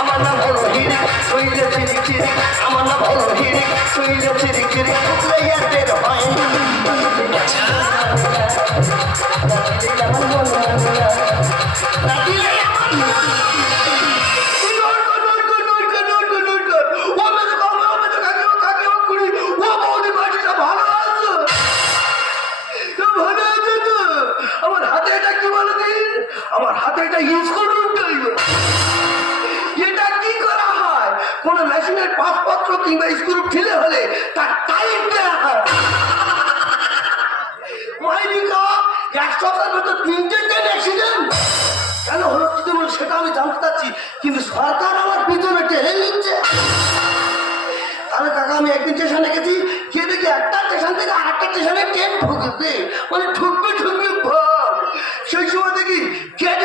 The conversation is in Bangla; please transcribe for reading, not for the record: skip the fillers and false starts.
আমার নাম হলো হিরি শরীরে চিরি চিরি আমার নাম হলো হিরি শরীরে চিরি চিরি প্লেয়ারদের হয় আমার হাতে এটা কি বলে দিন আমার হাতে এটা ইউজ করুন এটা কি করা হয় কোন মেশিনের পাসপত্র কিংবা স্ক্রু ঢিলে হলে তার টাইট দেওয়া হয় মাইনিকা এক সপ্তাহের ভেতর 3টে ট্রেন অ্যাক্সিডেন্ট কেন হলো কি বলে সেটা আমি জানতে চাচ্ছি কিন্তু সরকার আমার পিছনে টেনে নিচ্ছে তাহলে কাকা আমি একদিন স্টেশনে গেছি গিয়ে দেখি একটা স্টেশন থেকে আরেকটা স্টেশনে ট্রেন ঢুকবে মানে ঢুকবে ঢুকবে সেই সময় দেখি গেট